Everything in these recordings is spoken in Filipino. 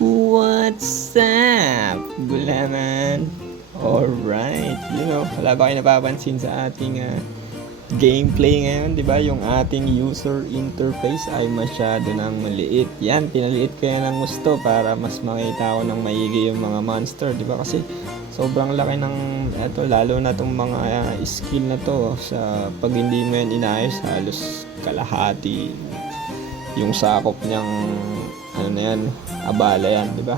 What's up, gulaman? Alright, wala ba kayo napapansin sa ating gameplay ngayon, di ba? Yung ating user interface ay masyado nang maliit. Yan, pinaliit ko yan ng gusto para mas makita ko ng maigi yung mga monster, di ba? Kasi sobrang laki ng, eto, lalo na tong mga skill na to, sa pag hindi mo yan inayos, halos kalahati yung sakop niyang abala yan, di ba?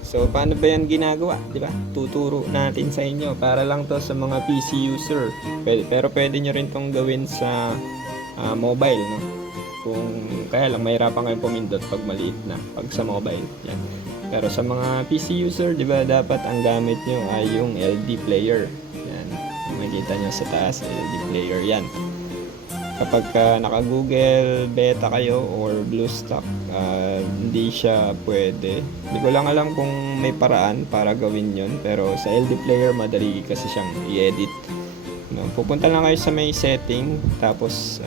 So, paano ba yan ginagawa, di ba? Tuturo natin sa inyo. Para lang to sa mga PC user. Pero pwede nyo rin tong gawin sa mobile, no? Kung kaya lang, mahirapan kayong pumindot pag maliit na, pag sa mobile. Yan. Pero sa mga PC user, di ba, dapat ang gamit nyo ay yung LD player. Yan. Makikita nyo sa taas, LD player yan. Kapag naka-Google beta kayo or BlueStack, hindi siya pwede. Hindi ko lang alam kung may paraan para gawin yon, pero sa LD player madali kasi siyang i-edit. No? Pupunta lang kayo sa may setting, tapos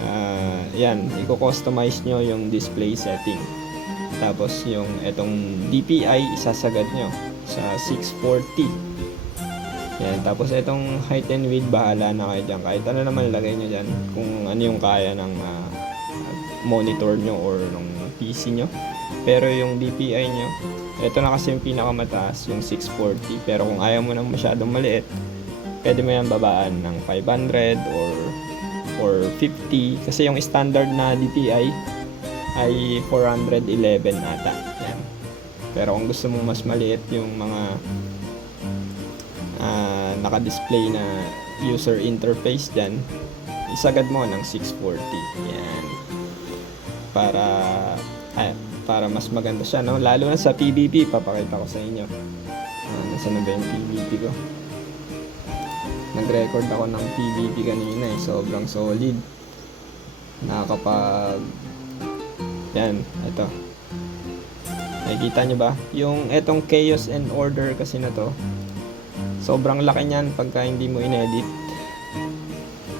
yan, i-customize nyo yung display setting. Tapos yung etong DPI isasagad nyo sa 640. Yan, tapos itong height and width, bahala na kayo dyan. Kahit ano naman lagay nyo dyan, kung ano yung kaya ng monitor nyo or ng PC nyo. Pero yung DPI nyo, ito na kasi yung pinakamataas, yung 640. Pero kung ayaw mo nang masyadong maliit, pwede mo yan babaan ng 500 or 50. Kasi yung standard na DPI ay 411 ata. Yan. Pero kung gusto mo mas maliit yung mga naka-display na user interface dyan, isagad mo ng 640. Yan. Para mas maganda siya, no? Lalo na sa PVP, papakita ko sa inyo. Nasaan na ba yung PVP ko? Nag-record ako ng PVP kanina eh. Sobrang solid. Nakakapag... Yan, ito. Nakikita nyo ba? Yung etong chaos and order kasi na to, sobrang laki niyan pagka hindi mo inedit.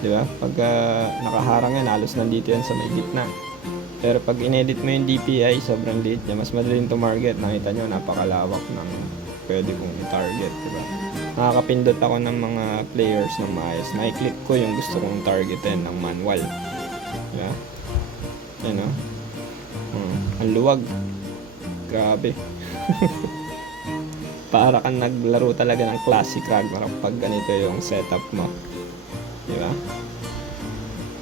Di ba? Pagka nakaharang yan, halos nandito yan sa may gitna. Pero pag inedit mo yung DPI, sobrang liit niya. Mas madaling to-market. Nakita nyo, napakalawak ng pwede kong i-target. Di ba? Nakakapindot ako ng mga players ng maayos. Nakiklik ko yung gusto kong targetin ng manual. Di ba? Yan o. Ang luwag. Grabe. Para kang naglaro talaga ng classic Ragnarok pag ganito yung setup mo. Di ba?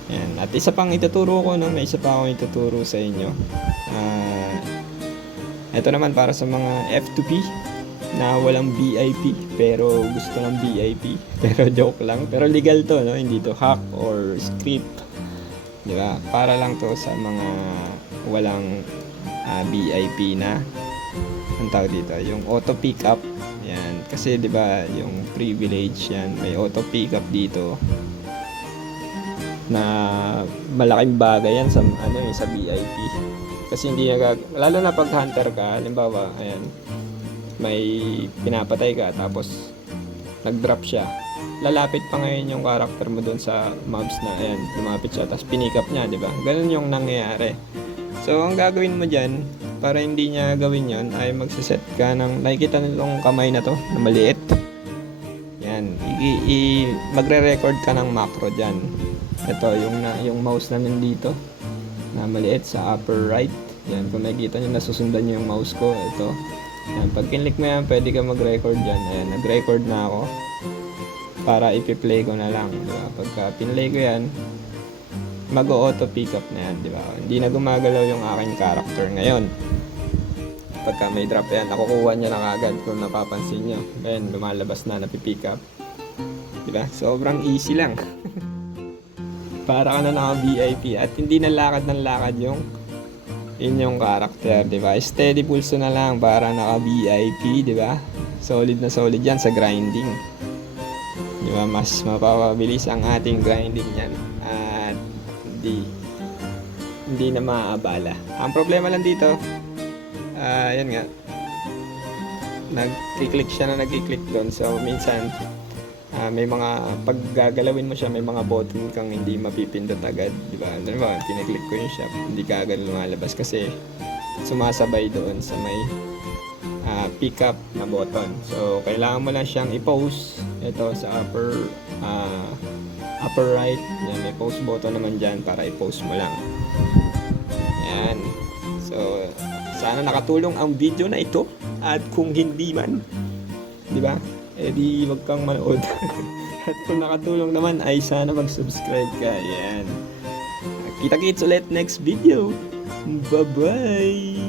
Yan. At isa pang ituturo ko, no? May isa pa akong ituturo sa inyo. Ito naman para sa mga F2P na walang VIP pero gusto ng VIP. Pero joke lang. Pero legal to, no? Hindi to hack or script. Di ba? Para lang to sa mga walang VIP na, ang tawag dito, yung auto pickup. Yan, kasi 'di ba, yung privilege yan, may auto pickup dito na malaking bagay yan sa sa VIP. Kasi hindi lalo na pag hunter ka, halimbawa, ayan, may pinapatay ka tapos nag-drop siya. Lalapit pa ngayon yung character mo doon sa mobs na ayan, lumapit siya tapos pinick up niya, 'di ba? Ganun yung nangyayari. So, ang gagawin mo dyan, para hindi niya gawin yon, ay magsiset ka ng, nakikita nitong kamay na to, na maliit. Yan, magre-record ka ng macro dyan. Ito, yung mouse na nandito, na maliit sa upper right. Yan, kung nakikita nyo, nasusundan nyo yung mouse ko, ito. Yan, pag kinlik mo yan, pwede ka mag-record dyan. Ayan, nag-record na ako. Para ipi-play ko na lang, diba? Pagka pinlay ko yan, mag-auto pickup na yan, di ba? Hindi na gumagalaw yung aking character ngayon. Pagka may drop yan, nakukuha niya na agad kung napapansin niyo. Then, lumalabas na, napipick up. Di ba? Sobrang easy lang. Para ka na naka-VIP at hindi na lakad ng lakad yung inyong character, di ba? Steady pulso na lang para naka-VIP, di ba? Solid na solid yan sa grinding. Di ba? Mas mapapabilis ang ating grinding yan. Hindi na maaabala. Ang problema lang dito, yan nga, nag-click siya na nag-click doon. So, minsan, may mga, pag gagalawin mo siya, may mga button kang hindi mapipindot agad. Diba? Pinag-click ko yung shop, hindi ka agad lumalabas kasi sumasabay doon sa may pick up na button. So, kailangan mo lang siyang i-post. Ito sa upper right. Yan, may post button naman dyan para i-post mo lang. Yan. So, sana nakatulong ang video na ito. At kung hindi man, di ba? Eh di wag kang manood. At kung nakatulong naman ay sana mag-subscribe ka. Yan. Kita-kits ulit next video. Bye-bye!